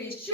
Крізь